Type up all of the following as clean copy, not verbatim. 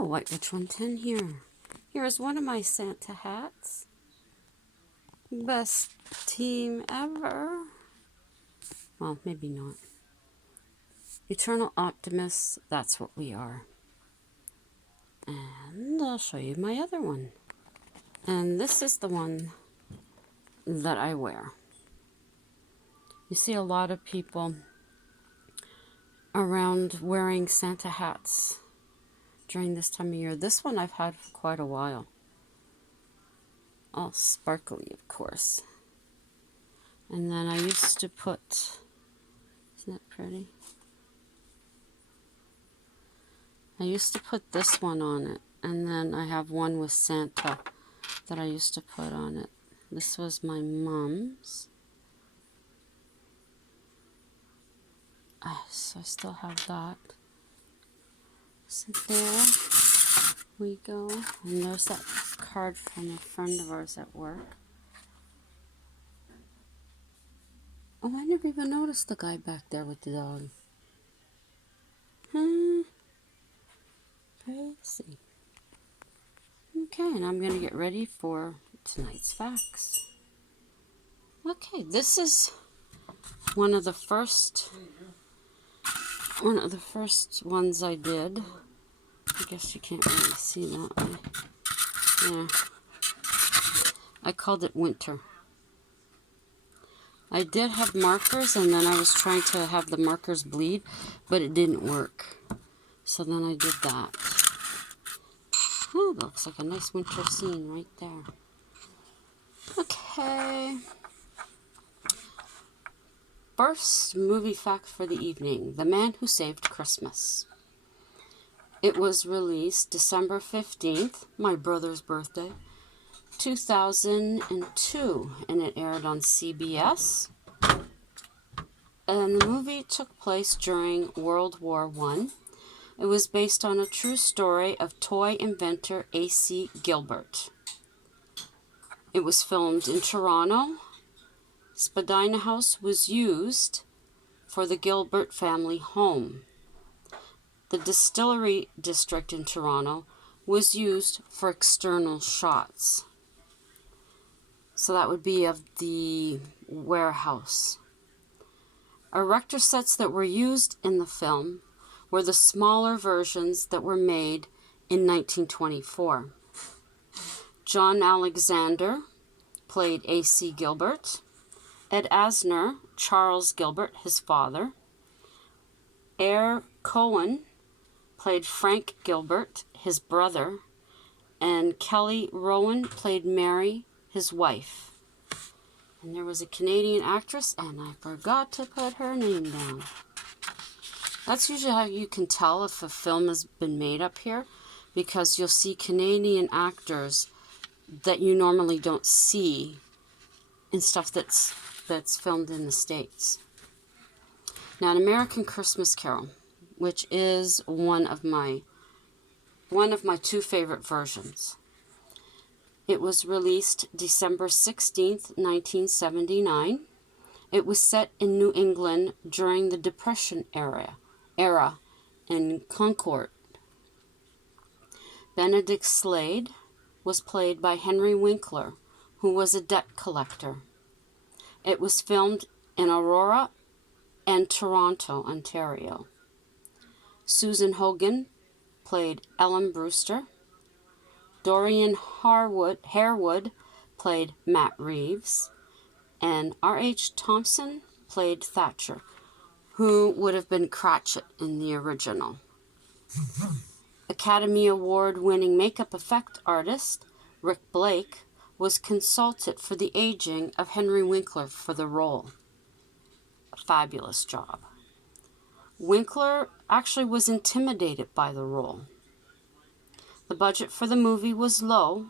Oh, which one's in here? Here's one of my Santa hats. Best team ever. Well, maybe not. Eternal optimists, that's what we are. And I'll show you my other one. And this is the one that I wear. You see a lot of people around wearing Santa hats during this time of year. This one I've had for quite a while. All sparkly, of course. And then I used to put, isn't that pretty? I used to put this one on it. And then I have one with Santa that I used to put on it. This was my mom's. So I still have that. So there we go. And there's that card from a friend of ours at work. Oh, I never even noticed the guy back there with the dog. Crazy. Okay, and I'm going to get ready for tonight's facts. Okay, this is one of the first ones I did. I guess you can't really see that way. Yeah. I called it Winter. I did have markers, and then I was trying to have the markers bleed, but it didn't work. So then I did that. Oh, that looks like a nice winter scene right there. Okay. First movie fact for the evening, The Man Who Saved Christmas. It was released December 15th, my brother's birthday, 2002, and it aired on CBS. And the movie took place during World War I. It was based on a true story of toy inventor A.C. Gilbert. It was filmed in Toronto. Spadina House was used for the Gilbert family home. The Distillery District in Toronto was used for external shots. So that would be of the warehouse. Erector sets that were used in the film were the smaller versions that were made in 1924. John Alexander played A.C. Gilbert. Ed Asner, Charles Gilbert, his father. Air Cohen played Frank Gilbert, his brother. And Kelly Rowan played Mary, his wife. And there was a Canadian actress, and I forgot to put her name down. That's usually how you can tell if a film has been made up here, because you'll see Canadian actors that you normally don't see in stuff that's filmed in the States. Now, An American Christmas Carol, which is one of my two favorite versions. It was released December 16th, 1979. It was set in New England during the Depression era in Concord. Benedict Slade was played by Henry Winkler, who was a debt collector. It was filmed in Aurora and Toronto, Ontario. Susan Hogan played Ellen Brewster. Dorian Harewood played Matt Reeves. And R.H. Thompson played Thatcher, who would have been Cratchit in the original. Academy Award-winning makeup effect artist Rick Blake was consulted for the aging of Henry Winkler for the role. A fabulous job. Winkler actually was intimidated by the role. The budget for the movie was low,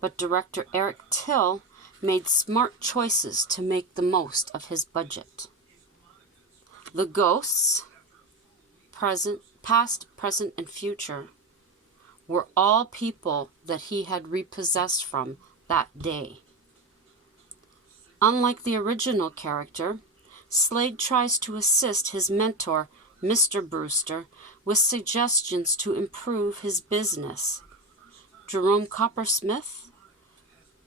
but director Eric Till made smart choices to make the most of his budget. The ghosts, past, present, and future, were all people that he had repossessed from that day. Unlike the original character, Slade tries to assist his mentor, Mr. Brewster, with suggestions to improve his business. Jerome Coppersmith,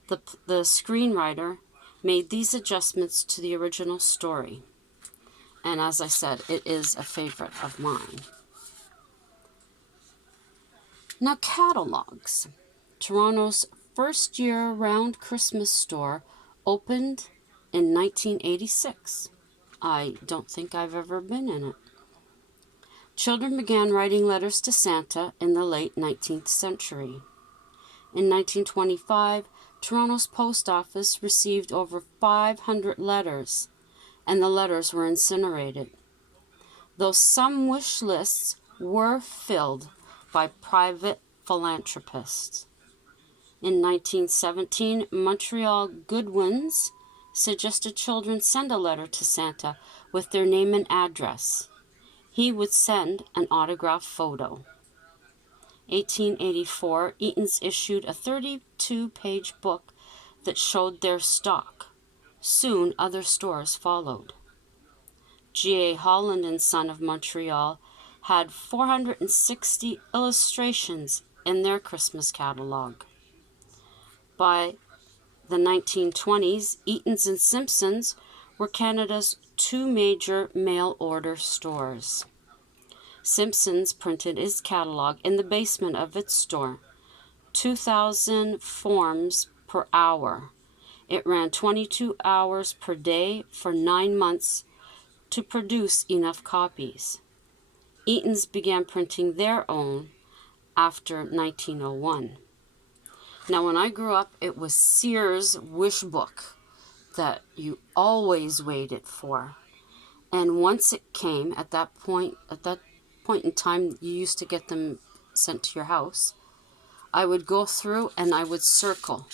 the screenwriter, made these adjustments to the original story. And as I said, it is a favorite of mine. Now, catalogs. Toronto's first year-round Christmas store opened in 1986. I don't think I've ever been in it. Children began writing letters to Santa in the late 19th century. In 1925, Toronto's post office received over 500 letters, and the letters were incinerated. Though some wish lists were filled by private philanthropists. In 1917, Montreal Goodwins suggested children send a letter to Santa with their name and address. He would send an autographed photo. 1884, Eaton's issued a 32-page book that showed their stock. Soon other stores followed. G.A. Holland and Son of Montreal had 460 illustrations in their Christmas catalog. By the 1920s, Eaton's and Simpsons were Canada's two major mail-order stores. Simpsons printed its catalog in the basement of its store, 2,000 forms per hour. It ran 22 hours per day for 9 months to produce enough copies. Eaton's began printing their own after 1901. Now, when I grew up, it was Sears' Wish Book that you always waited for. And once it came, at that point in time, you used to get them sent to your house. I would go through and I would circle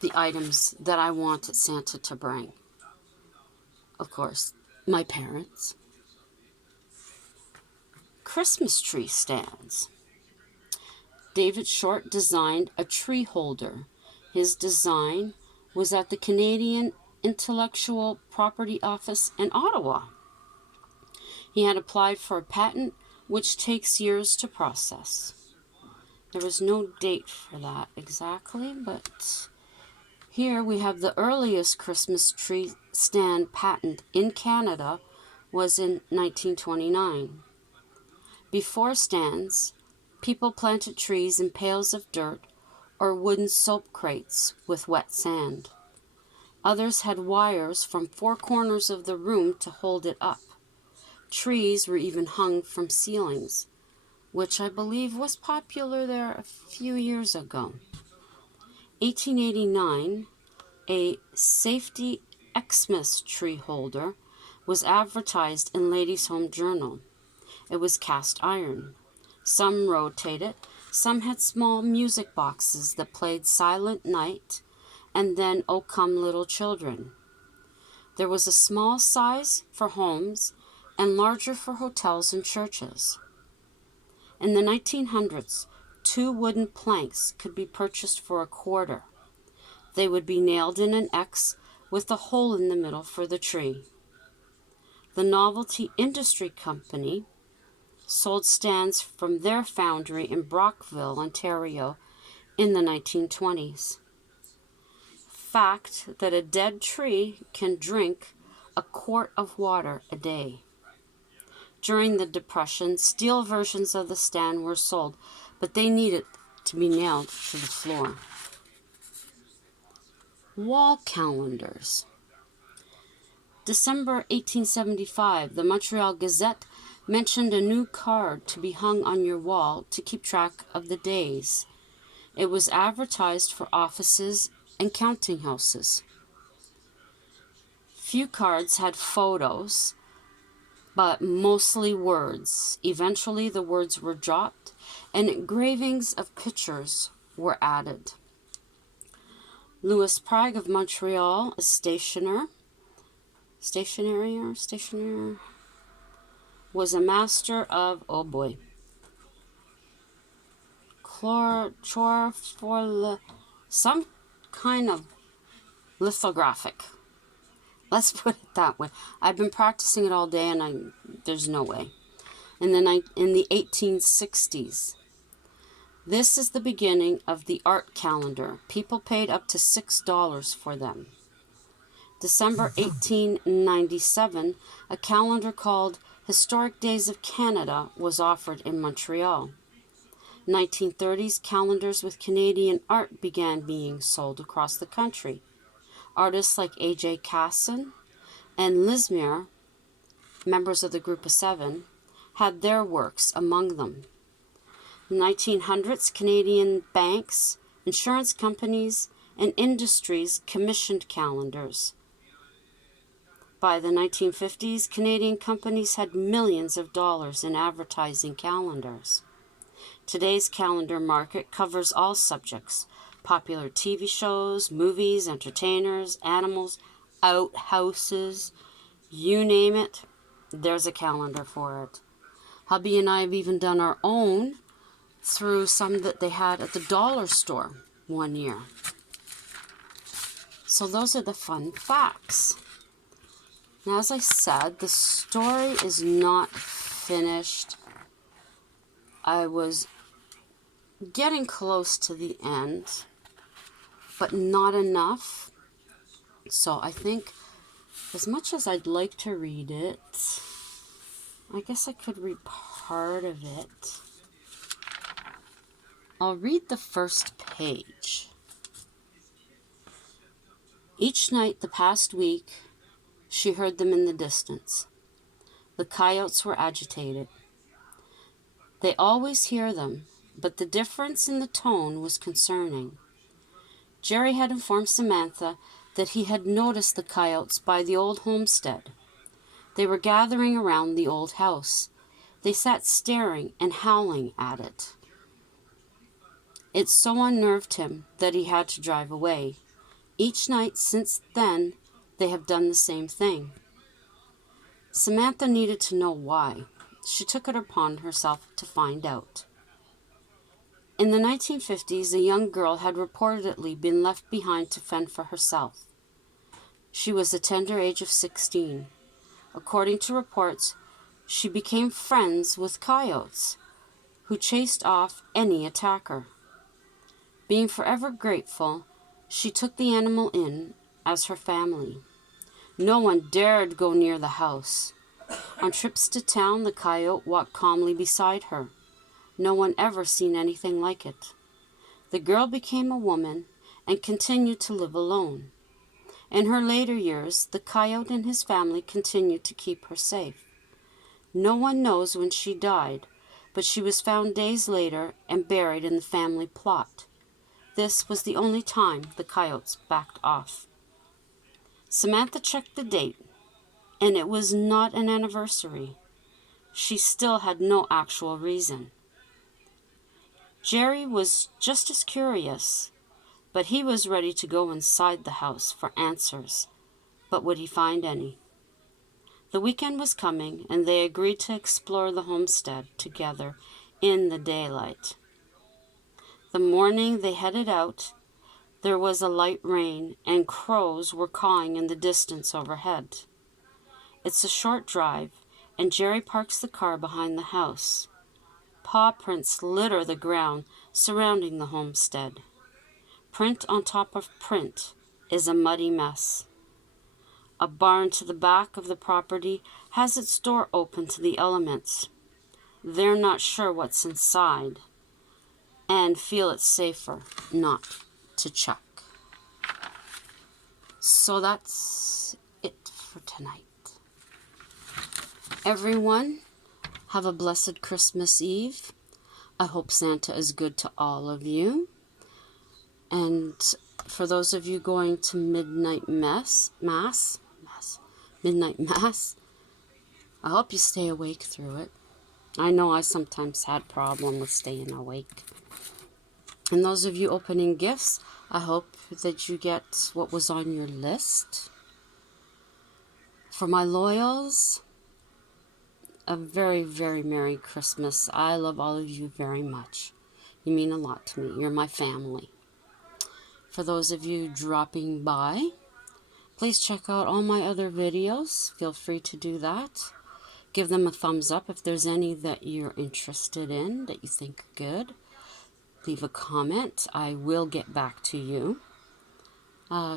the items that I wanted Santa to bring. Of course, my parents. Christmas tree stands. David Short designed a tree holder. His design was at the Canadian Intellectual Property Office in Ottawa. He had applied for a patent which takes years to process. There was no date for that exactly, but here we have the earliest Christmas tree stand patent in Canada was in 1929. Before stands, people planted trees in pails of dirt or wooden soap crates with wet sand. Others had wires from 4 corners of the room to hold it up. Trees were even hung from ceilings, which I believe was popular there a few years ago. 1889, a safety Xmas tree holder was advertised in Ladies' Home Journal. It was cast iron. Some rotated, some had small music boxes that played Silent Night and then O Come Little Children. There was a small size for homes and larger for hotels and churches. In the 1900s, 2 wooden planks could be purchased for $0.25. They would be nailed in an X with a hole in the middle for the tree. The Novelty Industry Company sold stands from their foundry in Brockville, Ontario, in the 1920s. Fact that a dead tree can drink a quart of water a day. During the Depression, steel versions of the stand were sold, but they needed to be nailed to the floor. Wall calendars. December 1875, the Montreal Gazette mentioned a new card to be hung on your wall to keep track of the days. It was advertised for offices and counting houses. Few cards had photos, but mostly words. Eventually, the words were dropped, and engravings of pictures were added. Louis Prague of Montreal, a stationer, was a master of, some kind of lithographic. Let's put it that way. I've been practicing it all day and there's no way. in the 1860s. This is the beginning of the art calendar. People paid up to $6 for them. December 1897, a calendar called Historic Days of Canada was offered in Montreal. 1930s, calendars with Canadian art began being sold across the country. Artists like A.J. Casson and Lismere, members of the Group of Seven, had their works among them. In the 1900s, Canadian banks, insurance companies, and industries commissioned calendars. By the 1950s, Canadian companies had millions of dollars in advertising calendars. Today's calendar market covers all subjects: popular TV shows, movies, entertainers, animals, outhouses, you name it, there's a calendar for it. Hubby and I have even done our own through some that they had at the dollar store one year. So those are the fun facts. Now, as I said, the story is not finished. I was getting close to the end, but not enough. So I think, as much as I'd like to read it, I guess I could read part of it. I'll read the first page. Each night the past week, she heard them in the distance. The coyotes were agitated. They always hear them, but the difference in the tone was concerning. Jerry had informed Samantha that he had noticed the coyotes by the old homestead. They were gathering around the old house. They sat staring and howling at it. It so unnerved him that he had to drive away. Each night since then, they have done the same thing. Samantha needed to know why. She took it upon herself to find out. In the 1950s, a young girl had reportedly been left behind to fend for herself. She was the tender age of 16. According to reports, she became friends with coyotes, who chased off any attacker. Being forever grateful, she took the animal in as her family. No one dared go near the house. On trips to town, the coyote walked calmly beside her. No one ever seen anything like it. The girl became a woman and continued to live alone. In her later years, the coyote and his family continued to keep her safe. No one knows when she died, but she was found days later and buried in the family plot. This was the only time the coyotes backed off. Samantha checked the date, and it was not an anniversary. She still had no actual reason. Jerry was just as curious, but he was ready to go inside the house for answers. But would he find any? The weekend was coming, and they agreed to explore the homestead together in the daylight. The morning they headed out, there was a light rain, and crows were cawing in the distance overhead. It's a short drive, and Jerry parks the car behind the house. Paw prints litter the ground surrounding the homestead. Print on top of print is a muddy mess. A barn to the back of the property has its door open to the elements. They're not sure what's inside and feel it's safer not to check. So that's it for tonight. Everyone, have a blessed Christmas Eve. I hope Santa is good to all of you. And for those of you going to midnight mass, I hope you stay awake through it. I know I sometimes had problem with staying awake. And those of you opening gifts, I hope that you get what was on your list. For my loyals, a very, very Merry Christmas. I love all of you very much. You mean a lot to me. You're my family. For those of you dropping by, please check out all my other videos. Feel free to do that. Give them a thumbs up if there's any that you're interested in, that you think are good. Leave a comment. I will get back to you.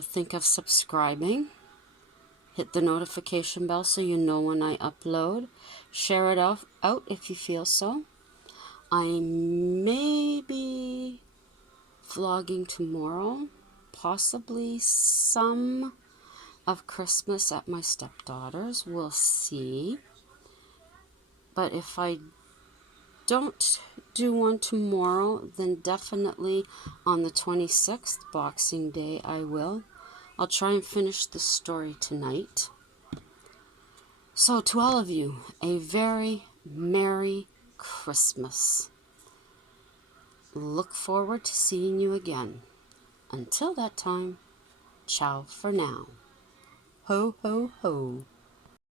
Think of subscribing. Hit the notification bell so you know when I upload. Share it out if you feel so. I may be vlogging tomorrow, possibly some of Christmas at my stepdaughter's. We'll see. But if I don't do one tomorrow, then definitely on the 26th, Boxing Day, I will. I'll try and finish the story tonight. So to all of you, a very Merry Christmas. Look forward to seeing you again. Until that time, ciao for now. Ho, ho, ho.